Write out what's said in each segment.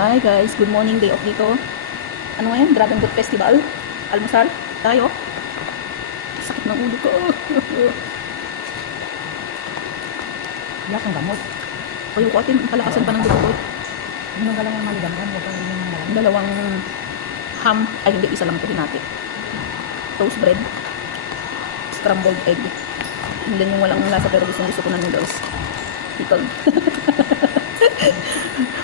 Hi guys, good morning, day off dito. Ano ngayon? Dragon Boat Festival. Almusal tayo. Sakit ng ulo ko. Yak ang gamot. Ayaw ko atin, palakasan pa ng dugo ko. Yung galang ang maligamgam, huwag kang yung galang. Dalawang ham, ay hindi, isa lang ito hinati. Toast bread, scrambled egg. Hindi yung walang lasa pero gusto ko ng noodles. Pickle.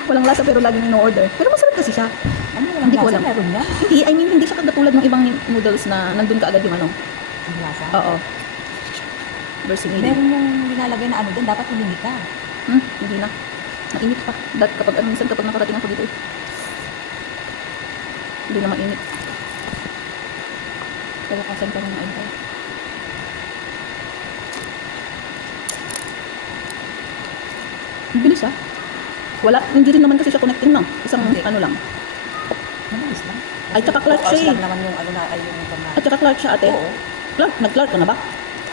Walang lasa pero laging in-order. Pero masarap kasi siya. Ano walang Hindi ko lasa? alam. Meron niya? Hindi, I mean, hindi siya katulad ng ibang noodles na nandun ka agad yung ano. Yung lasa? Oo. Versing Meron yung nilalagay na ano doon, dapat humingi ka. Hindi na. Mainit pa. Kapag minsan kapag nakarating ako dito eh. Hindi na mainit. Kaya kasan pa rin na tayo. Ang bilis ah. Wala, hindi rin naman kasi siya connecting lang. Isang Hindi. ano lang. Mabilis lang. Ay, tsaka clutch siya eh. lang naman yung ano na, ay yung kamay. At saka clutch siya ate. Oo. Clark, nag-clark ka na ba?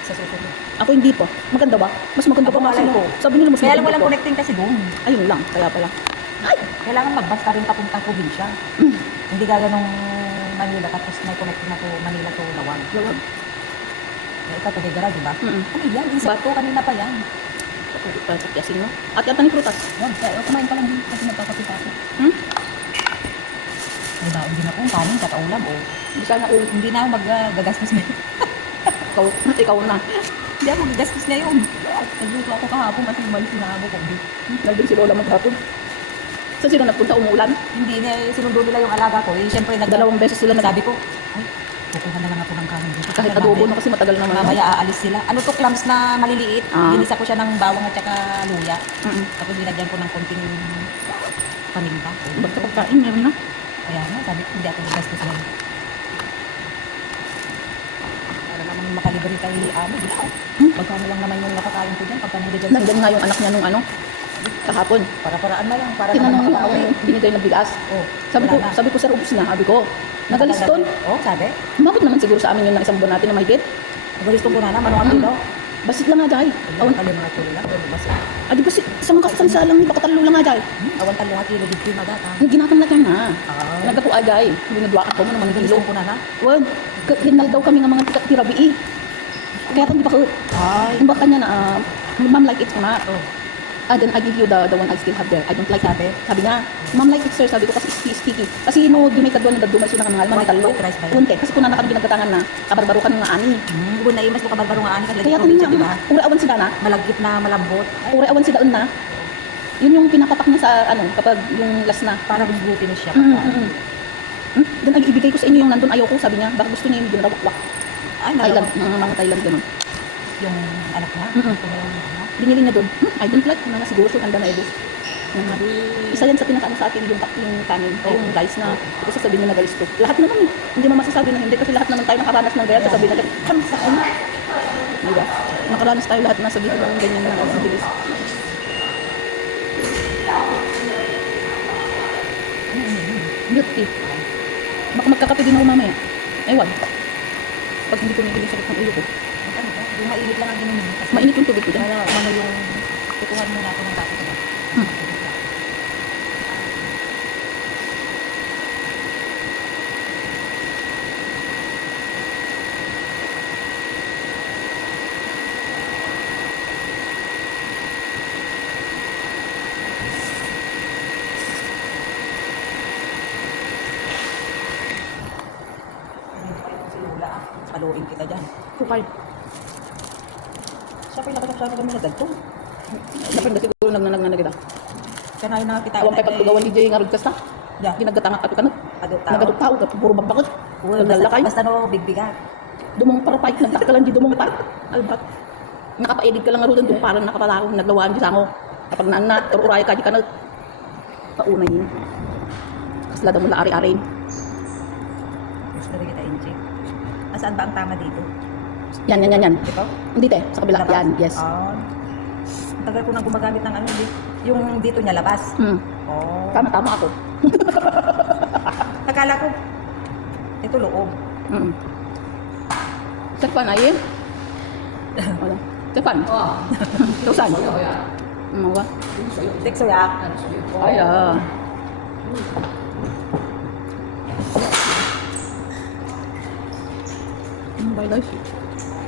Sa susunod. Ako hindi pa. Maganda ba? Mas maganda Ako pa malay ko. Sabi nila mas Kaya lang maganda walang pa. connecting kasi doon. Ayun lang, kaya pala. Ay! Kailangan magbasta rin papuntang probinsya. Mm. Hindi gaya nung Manila, tapos may connecting na to Manila to Lawag. Lawag. Na ikaw to Higara, di ba? Mm-mm. Ano yan? Insecto, kanina pa yan. Yasin mo. At yata ni prutas. Yan, kaya kumain ka lang din kasi nagkakapita ako. May baon din ako, kanin, kakaulam, o. Hindi sana ulit. Hindi na ako magagastos na yun. Ikaw na. Hindi ako magagastos na yun. Nagluto ako kahapon kasi umalis na ako kung di. Nandun si Lola maghapon. Saan sila nagpunta umulan? Hindi na sinundo nila yung alaga ko. Eh, siyempre, Dalawang beses sila sabi ko, ay, kukuha na lang ako ng kanin dito. Kahit adobo na kasi matagal naman. Mamaya aalis sila. Ano to, clams na maliliit. Ah. Ginisa ko siya ng bawang at saka luya. Mm-mm. Tapos dinagyan ko ng konting paminta. Basta pagkain, meron na. Kaya nga, sabi ko, hindi ako gagastos na yun. Para naman makalibre kay Amo. Magkano lang naman yung nakakain ko dyan pagka nandito. Nandun nga yung anak niya nung ano, kahapon. Para-paraan na lang. Para Tinanong naman niya makauwi. ako, binigay ng bigas. Oh, Sabi ko, sir, ubus na. Sabi ko, nagaliston. Oh, sabi. Umabot naman siguro sa amin yun ng isang buwan natin na mahigit. Nagaliston ko na naman. Ano kilo? Basit lang nga, Jai. Awan talo mga kilo lang. Ano ba siya? Adi basit, sa mga kastansa lang, baka talo lang nga, Jai. Awan talo mga kilo. Dito yung magata. Yung ginatang na na. Ah. Nagkaku Jai. Hindi nadwa ako mo naman ng kilo. Nagaliston ko na na. Wag, hinal daw kami ng mga tirabi. Kaya kami baka, Ay. yung baka niya na, ma'am like it ko na. Oh. Then I give you the one I still have there. I don't like Sabi? it. Sabi niya, ma'am like it sir, sabi ko kasi sticky. Kasi no, dumay kadwan na dumay sila ng mahal, man talo. White rice ba yun? Kunti, kasi kung nakakabili nagkatangan na, kabarbarukan nga ani. Kung naimas mo kabarbaro nga ani. Kaya kami nga, ura awan sila na, Malagkit na malambot. Ay, ura awan sila na. Yun yung pinapapak niya sa, ano, kapag yung last na. parang glutinous siya. Then ay ibigay ko sa inyo yung nandun, ayaw ko, sabi niya, baka gusto niya yung ginagawa. Ay, Thailand, nalaman. mga Thailand ganun. Yung anak niya. Mm-mm. Kung yung anak. Binili niya doon. I don't like, mga siguro siya handa na edus. Isa yan sa pinakaano sa akin yung kanin o yung rice na kasi sasabihin niya na galis ko. Lahat naman eh. Hindi mo masasabi na hindi kasi lahat naman tayo nakaranas ng gaya sasabihin natin, kamsa ka na. Diba? Nakaranas tayo lahat na sabihin ng ganyan na ang bilis. Milk tea. Baka magkakape din ako mamaya. Ewan. Pag hindi ko nabili sakit ng ulo ko. Ano ba? Yung mainit lang ang inumin. Mainit yung tubig ko dyan. Para ano yung tutuhan muna ako ng dati ko ba? Paluin kita dyan. Kupal. Siya pa yung nakasasama kami na ganito. Dapat na siguro nagnanag kita. Kaya na yung nakakita. Awang kay pagtugawan ni Jay nga rod kasta. Yeah. Ginagatanga ka kanot. Adot tao. Nagadot tao ka puro bagbakot. Naglalakay. Basta no, bigbigan. Dumong para fight nagtaka lang di dumong pa. Albat. Nakapaedit ka lang nga ron dun parang nakapalarong naglawaan di sango. Kapag naanat or uray ka di kanot. Pauna yun. Kasla daw mo la ari-ari. Gusto rin kita incheck. Saan ba ang tama dito? Yan. Ito? Hindi te, sa kabila. Labas? Yan, yes. Ang tagal ko nang gumagamit ng ano, yung dito niya labas. Oh. Tama ako. Akala ko, ito loob. Cepan ayun. Wala. Cepan. Tusan. Mga. Tekso ya. Ay ah. Bye guys.